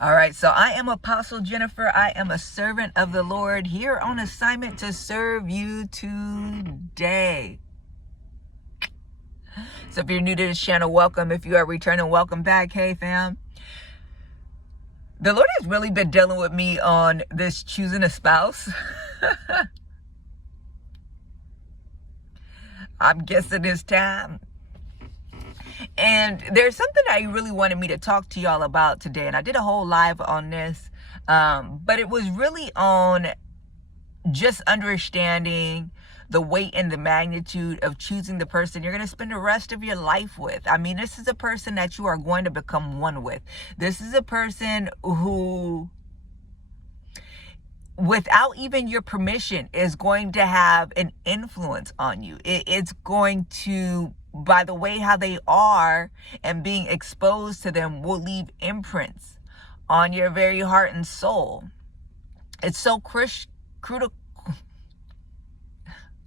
All right, so I am Apostle Jennifer. I am a servant of the Lord here on assignment to serve you today. So if you're new to this channel, welcome. If you are returning, welcome back. Hey, fam. The Lord has really been dealing with me on this choosing a spouse. I'm guessing it's time. And there's something that he really wanted me to talk to y'all about today. And I did a whole live on this. But it was really on just understanding the weight and the magnitude of choosing the person you're going to spend the rest of your life with. I mean, this is a person that you are going to become one with. This is a person who, without even your permission, is going to have an influence on you. It's going to, by the way how they are and being exposed to them, will leave imprints on your very heart and soul. It's so critical.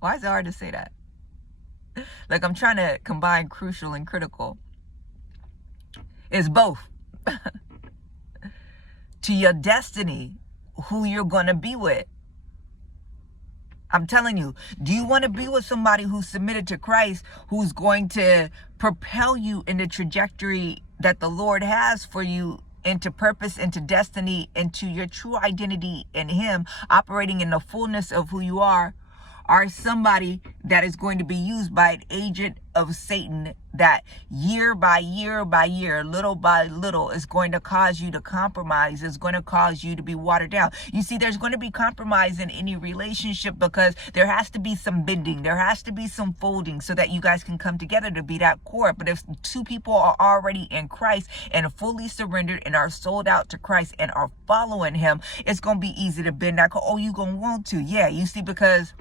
Why is it hard to say that? Like I'm trying to combine crucial and critical. It's both. To your destiny, who you're going to be with. I'm telling you, do you want to be with somebody who's submitted to Christ, who's going to propel you in the trajectory that the Lord has for you, into purpose, into destiny, into your true identity in Him, operating in the fullness of who you are? Or somebody that is going to be used by an agent of Satan that year by year by year, little by little, is going to cause you to compromise, is going to cause you to be watered down. You see, there's going to be compromise in any relationship because there has to be some bending, there has to be some folding so that you guys can come together to be that core. But if two people are already in Christ and fully surrendered and are sold out to Christ and are following Him, it's going to be easy to bend that. Oh, you going to want to. Yeah, you see, because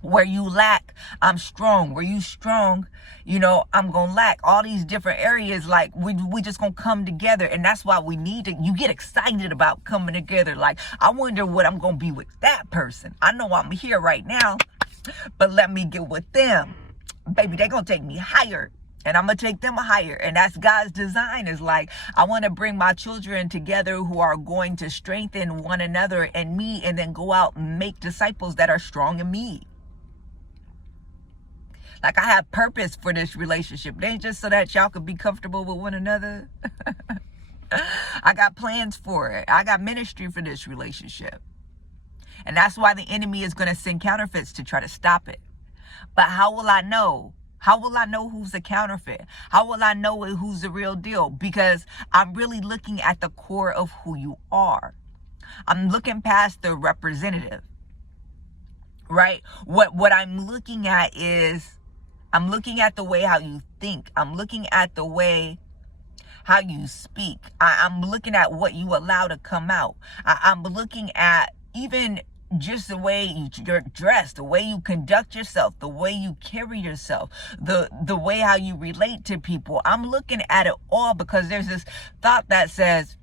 where you lack, I'm strong. Where you strong, I'm going to lack. All these different areas, like we just going to come together. And that's why we need to, you get excited about coming together. Like, I wonder what I'm going to be with that person. I know I'm here right now, but let me get with them. Baby, they're going to take me higher. And I'm going to take them higher. And that's God's design, is like, I want to bring my children together who are going to strengthen one another and me, and then go out and make disciples that are strong in me. Like, I have purpose for this relationship. It ain't just so that y'all could be comfortable with one another. I got plans for it. I got ministry for this relationship. And that's why the enemy is going to send counterfeits to try to stop it. But how will I know? How will I know who's a counterfeit? How will I know who's the real deal? Because I'm really looking at the core of who you are. I'm looking past the representative, right? What I'm looking at is, I'm looking at the way how you think. I'm looking at the way how you speak. I'm looking at what you allow to come out. I'm looking at even just the way you're dressed, the way you conduct yourself, the way you carry yourself, the way how you relate to people. I'm looking at it all, because there's this thought that says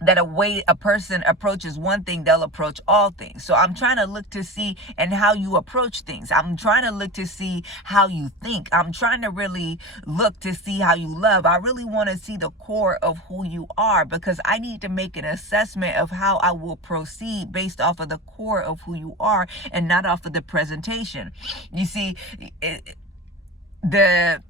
that a way a person approaches one thing, they'll approach all things. So I'm trying to look to see and how you approach things. I'm trying to look to see how you think. I'm trying to really look to see how you love. I really want to see the core of who you are, because I need to make an assessment of how I will proceed based off of the core of who you are and not off of the presentation. You see, the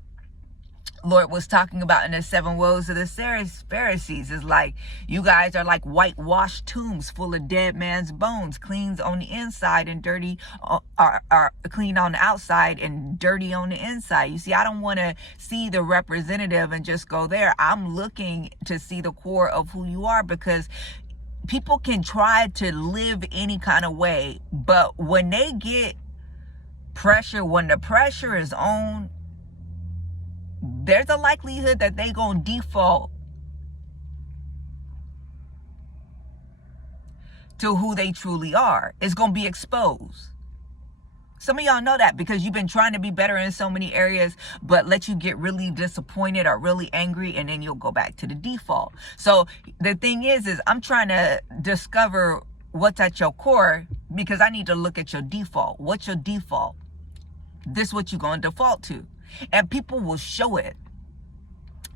Lord was talking about in the 7 woes of the Pharisees is like, you guys are like whitewashed tombs full of dead man's bones, clean on the inside and dirty, are clean on the outside and dirty on the inside. You see, I don't want to see the representative and just go there. I'm looking to see the core of who you are, because people can try to live any kind of way, but when they get pressure, when the pressure is on, there's a likelihood that they gonna default to who they truly are. It's gonna be exposed. Some of y'all know that because you've been trying to be better in so many areas, but let you get really disappointed or really angry, and then you'll go back to the default. So the thing is I'm trying to discover what's at your core, because I need to look at your default. What's your default? This is what you're going to default to. And people will show it.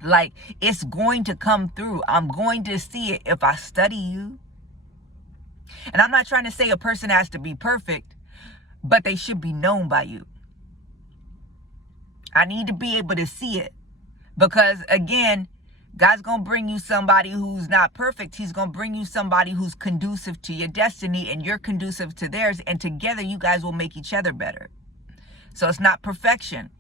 Like, it's going to come through. I'm going to see it if I study you. And I'm not trying to say a person has to be perfect, but they should be known by you. I need to be able to see it. Because again, God's going to bring you somebody who's not perfect. He's going to bring you somebody who's conducive to your destiny, and you're conducive to theirs. And together you guys will make each other better. So it's not perfection.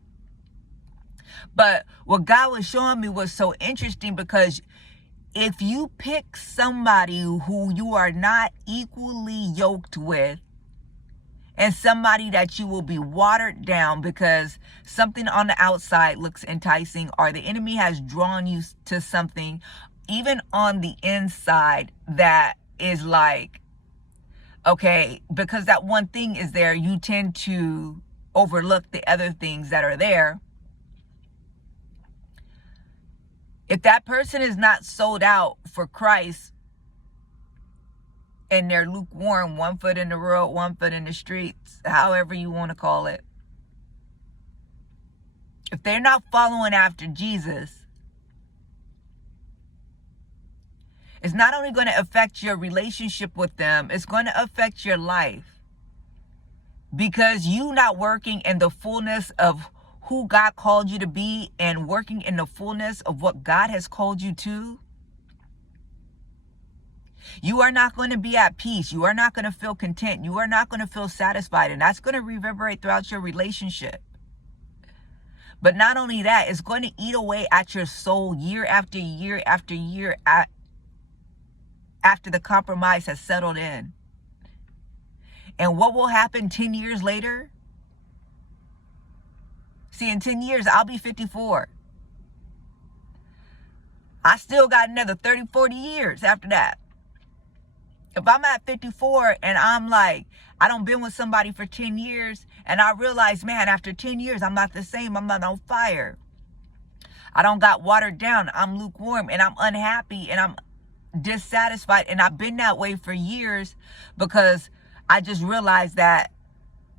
But what God was showing me was so interesting, because if you pick somebody who you are not equally yoked with, and somebody that you will be watered down because something on the outside looks enticing, or the enemy has drawn you to something even on the inside that is like, okay, because that one thing is there, you tend to overlook the other things that are there. If that person is not sold out for Christ, and they're lukewarm, 1 foot in the world, 1 foot in the streets, however you want to call it. If they're not following after Jesus, it's not only going to affect your relationship with them, it's going to affect your life. Because you not working in the fullness of who God called you to be, and working in the fullness of what God has called you to, you are not going to be at peace. You are not going to feel content. You are not going to feel satisfied. And that's going to reverberate throughout your relationship. But not only that, it's going to eat away at your soul year after year after year after the compromise has settled in. And what will happen 10 years later? See, in 10 years, I'll be 54. I still got another 30, 40 years after that. If I'm at 54 and I'm like, I don't been with somebody for 10 years, and I realize, man, after 10 years, I'm not the same. I'm not on fire. I don't got watered down. I'm lukewarm, and I'm unhappy, and I'm dissatisfied. And I've been that way for years, because I just realized that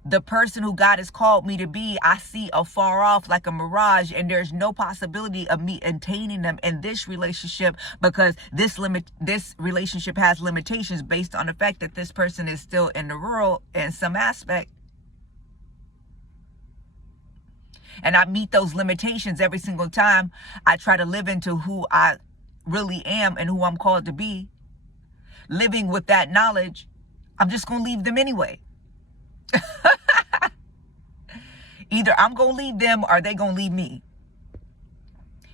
the person who God has called me to be, I see afar off like a mirage, and there's no possibility of me attaining them in this relationship, because this relationship has limitations based on the fact that this person is still in the world in some aspect. And I meet those limitations every single time I try to live into who I really am and who I'm called to be. Living with that knowledge, I'm just going to leave them anyway. Either I'm going to leave them or they going to leave me.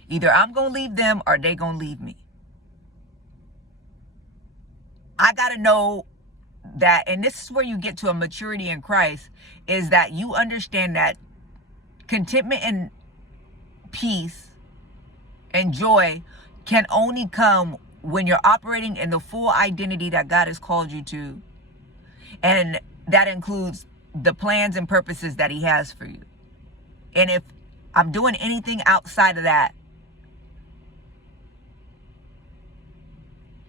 Either I'm going to leave them or they going to leave me. I got to know that, and this is where you get to a maturity in Christ, is that you understand that contentment and peace and joy can only come when you're operating in the full identity that God has called you to. And that includes the plans and purposes that he has for you. And if I'm doing anything outside of that,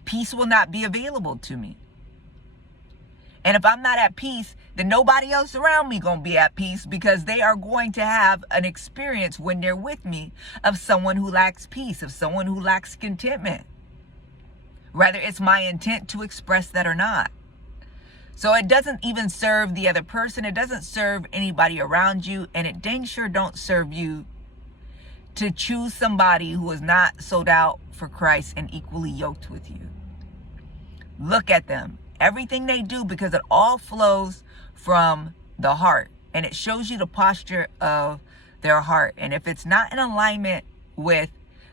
peace will not be available to me. And if I'm not at peace, then nobody else around me gonna be at peace, because they are going to have an experience when they're with me of someone who lacks peace, of someone who lacks contentment. Whether it's my intent to express that or not. So it doesn't even serve the other person. It doesn't serve anybody around you. And it dang sure don't serve you to choose somebody who is not sold out for Christ and equally yoked with you. Look at them. Everything they do, because it all flows from the heart. And it shows you the posture of their heart. And if it's not in alignment with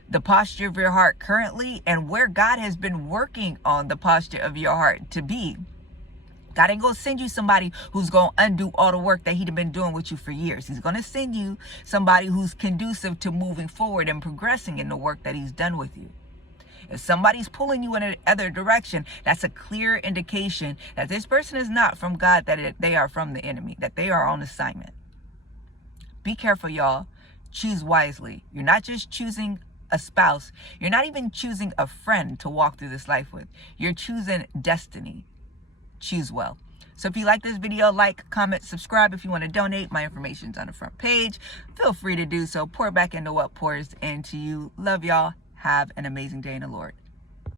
the posture of your heart currently, and where God has been working on the posture of your heart to be, God ain't going to send you somebody who's going to undo all the work that he'd been doing with you for years. He's going to send you somebody who's conducive to moving forward and progressing in the work that he's done with you. If somebody's pulling you in another direction, that's a clear indication that this person is not from God, that they are from the enemy, that they are on assignment. Be careful, y'all. Choose wisely. You're not just choosing a spouse. You're not even choosing a friend to walk through this life with. You're choosing destiny. Choose well. So if you like this video, like, comment, subscribe. If you want to donate, my information's on the front page. Feel free to do so. Pour back into what pours into you. Love y'all. Have an amazing day in the Lord.